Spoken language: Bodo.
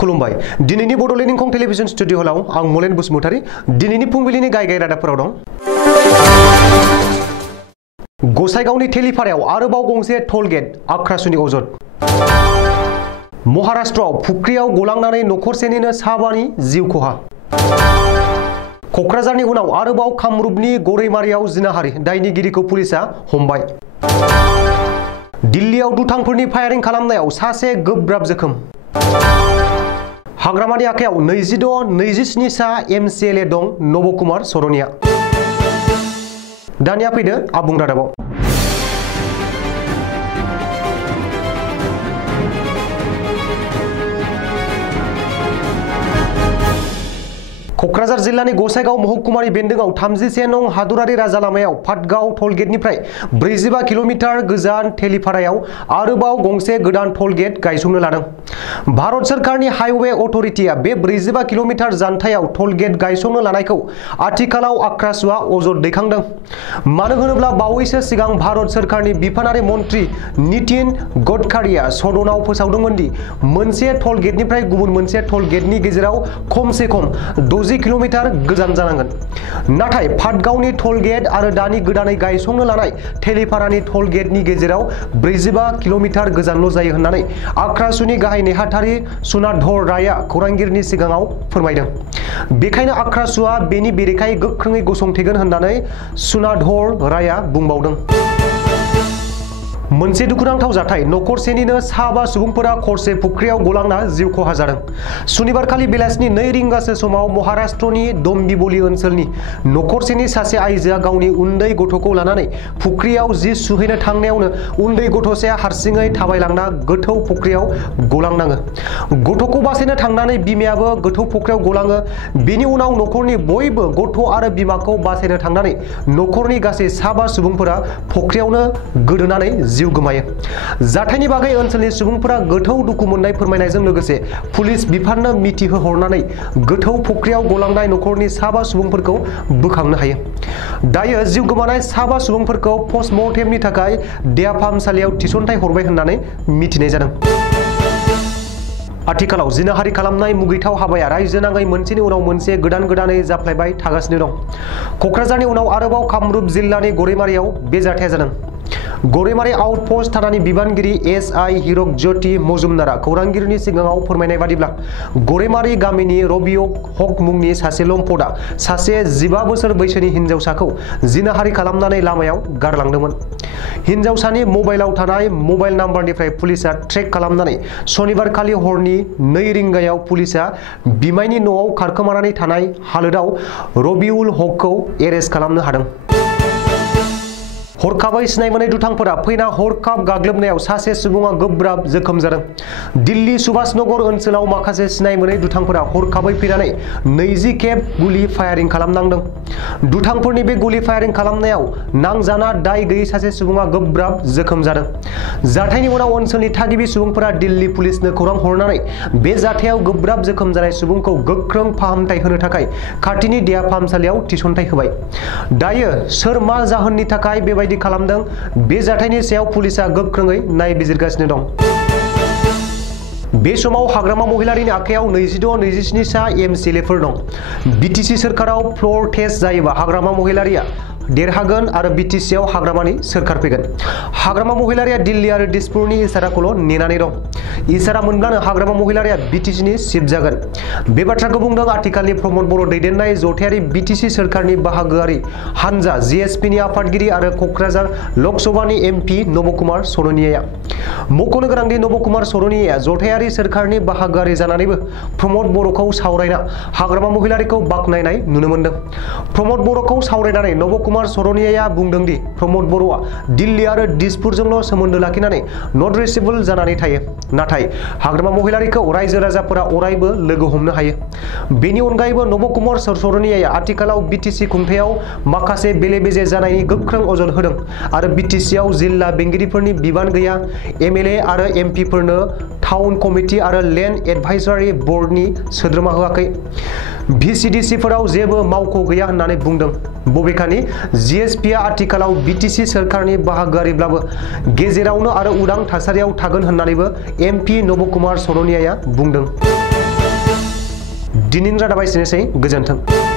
खुलुमबाय दिनैनि बड'लेण्ड इंखं टेलिभिजन स्टुडिअ हलाव आं मलेन बसुमतारी दिनैनि फुंबिलिनि गायगाय रादाबफोराव दं। गसाइगावनि थेलिफारायाव आरोबाव गंसे टोल गेट आख्रासुनि अजद। महाराष्ट्रआव फुख्रियाव गलांनानै नखरसेनिनो साबानि जिउ खहा। कक्राझारनि उनाव आरोबाव कामरुपनि गरैमारियाव जिनाहारि दायनिगिरिखौ पुलिसा हमबाय। दिल्लीयाव दुथांफोरनि फायारिं खालामनायाव सासे गोब्राब जोखोम। हाग्रामानि आखायाव 26-27 सा एमसिएलए दं नब कुमार सरनिया। दानिया फैदो आबुं रादाबाव। कक्राझार जिल्लानि गसाइगाव महकुमानि बेन्दोंआव 31 नं हादरारि राजा लामायाव पाटगाव टोल गेटनिफ्राय 45 किल'मिटार गोजान थेलिफारायाव आरोबाव गंसे गोदान टोल गेट गायसंनो लादों। भारत सरकारनि हाइवे अथरिटिया बे 45 किल'मिटार जानथायाव टोल गेट गायसंनो लानायखौ आथिखालाव आख्रासुआ अजद दैखांदों। मानो होनोब्ला बावैसो सिगां भारत सरकारनि बिफानारि मन्त्रि नितिन गडकारिया सदनाव फोसावदोंमोन दि मोनसे टोल गेटनिफ्राय गुबुन मोनसे टोल गेटनि गेजेराव खमसे खम 60 किल'मिटार गोजान जानांगोन। नाथाय पाटगावनि टोल गेट आरो दानि गोदानै गायसंनो लानाय थेलिफारानि टोल गेटनि गेजेराव 45 किल'मिटार गोजानल' जायो होननानै आख्रासुनि गाहाय नेहाथारि सुनाधर रायआ खौरांगिरिनि सिगाङाव फोरमायदों। बेखायनो आख्रासुआ बेनि बेरेखायै गोख्रोङै गसंथेगोन होननानै सुनाधर रायआ बुंबावदों। मोनसे दुखुनांथाव जाथाय नखरसेनिनो साबा सुबुंफोरा खरसे फुख्रियाव गलांना जिउ खहा जादों। सुनिबारखालि बेलासिनि 2 रिंगासो समाव महाराष्ट्रनि डम्बिवली ओनसोलनि नखरसेनि सासे आइजोआ गावनि उन्दै गथ'खौ लानानै फुख्रियाव जि सुहैनो थांनायावनो उन्दै गथ'साया हारसिङै थाबायलांना गोथौ फुख्रियाव गलांनाङो। गथ'खौ बासायनो थांनानै बिमायाबो गोथौ फुख्रियाव गलाङो। बेनि उनाव नखरनि बयबो गथ' आरो बिमाखौ बासायनो थांनानै नखरनि गासै साबा सुबुंफोरा फुख्रियावनो गोदोनानै जिउ गोमायो। जाथायनि बागै ओनसोलनि सुबुंफोरा गोथौ दुखु मोननाय फोरमायनायजों लोगोसे पुलिस बिफाननो मिथिहोहरनानै गोथौ फुख्रियाव गलांनाय नखरनि साबा सुबुंफोरखौ बोखांनो हायो। दायो जिउ गोमानाय साबा सुबुंफोरखौ पस्टमर्टेमनि थाखाय देहा फाहामसालियाव थिसनथाय हरबाय होननानै मिथिनाय जादों। आथिखालाव जिनाहारि खालामनाय मुगैथाव हाबाया रायजो नाङै मोनसेनि उनाव मोनसे गोदानै जाफ्लायबाय थागासिनो दं। कक्राझारनि उनाव आरोबाव कामरुप जिल्लानि गरैमारियाव बे जाथाया जादों। गरैमारि आउटपोस्ट थानानि बिबानगिरि एसआइ हिरक ज्योति मजुमदारा खौरांगिरिनि सिगाङाव फोरमायनाय बादिब्ला गरैमारि गामिनि रबिअ हक मुंनि सासे लम्पटआ सासे 15 बोसोर बैसोनि हिनजावसाखौ जिनाहारि खालामनानै लामायाव गारलांदोंमोन। हिनजावसानि मबाइलाव थानाय मबाइल नाम्बारनिफ्राय पुलिसा ट्रेक खालामनानै सनिबारखालि हरनि 2 रिंगायाव पुलिसा बिमायनि न'आव खारखोमानानै थानाय हालोदाव रबिउल हकखौ एरेस्ट खालामनो हादों। हरखाबै सिनाय मोनै दुथांफोरा फैना हरखाब गाग्लोबनायाव सासे सुबुङा गोब्राब जोखोम जादों। दिल्ली सुभाषनगर ओनसोलाव माखासे सिनाय मोनै दुथांफोरा हरखाबै फैनानै 20 खेब गुलि फायारिं खालामनांदों। दुथांफोरनि बे गुलि फायारिं खालामनायाव नांजाना दाय गैयै सासे सुबुङा गोब्राब जोखोम जादों। जाथायनि उनाव ओनसोलनि थागिबि सुबुंफोरा दिल्ली पुलिसनो खौरां हरनानै बे जाथायाव गोब्राब जोखोम जानाय सुबुंखौ गोख्रों फाहामथाय होनो थाखाय खाथिनि देहा फाहामसालियाव थिसनथाय होबाय। दायो सोर मा जाहोननि थाखाय बेबायदि खालामदों बे जाथायनि सायाव पुलिसा गोख्रोङै नायबिजिरगासिनो दं। बे समाव हाग्रामा महिलारिनि आखायाव 26-27 सा एमसिएलएफोर दं। बिटिसि सोरखाराव फ्लर टेस्ट जायोबा हाग्रामा महिलारिया देरहागोन आरो बिटिसिआव हाग्रामानि सोरखार फैगोन। हाग्रामा महिलारिया दिल्ली आरो दिसपुरनि इसाराखौल' नेनानै दं। इसारा मोनब्लानो हाग्रामा महिलारिया बिटिसिनि चिफ जागोन। बे बाथ्राखौ बुंदों आथिखालनि प्रमद बर' दैदेननाय जथायारि बिटिसि सोरखारनि बाहागोआरि हानजा जिएसपिनि आफादगिरि आरो कक्राझार लकसभानि एमपि नब कुमार सरनियाया। मख'नो गोनांदि नब कुमार सरनियाया जथायारि सोरखारनि बाहागोआरि जानानैबो प्रमद बर'खौ सावरायना हाग्रामा महिलारिखौ बाख्नायनाय नुनो मोनदों। प्रमद बर'खौ सावरायनानै नब कुमार सरनियाया बुंदों दि प्रमद बर'आ दिल्ली आरो दिसपुरजोंल' सोमोन्दो लाखिनानै नट रिचेबल जानानै थायो। नाथाय हाग्रामा महिलारिखौ रायजो राजाफोरा अरायबो लोगो हमनो हायो। बेनि अनगायैबो नब कुमार सरनियाया आथिखालाव बिटिसि खुंथायाव माखासे बेले-बेजे जानायनि गोख्रों अजद होदों आरो बिटिसिआव जिल्ला बेंगिरिफोरनि बिबान गैया। एमएलए आरो एमपिफोरनो टाउन कमिटि आरो लेन्ड एडभाइजारि बर्डनि सोद्रोमा होआखै। भिसिडिसिफोराव जेबो मावख' गैया होननानै बुंदों। बबेखानि जिएसपिआ आथिखालाव बिटिसि सोरखारनि बाहागोआरिब्लाबो गेजेरावनो आरो उदां थासारियाव थागोन होननानैबो एमपि नब कुमार सरनियाया बुंदों। दिनैनि रादाबा एसेनोसै, गोजोन्थों।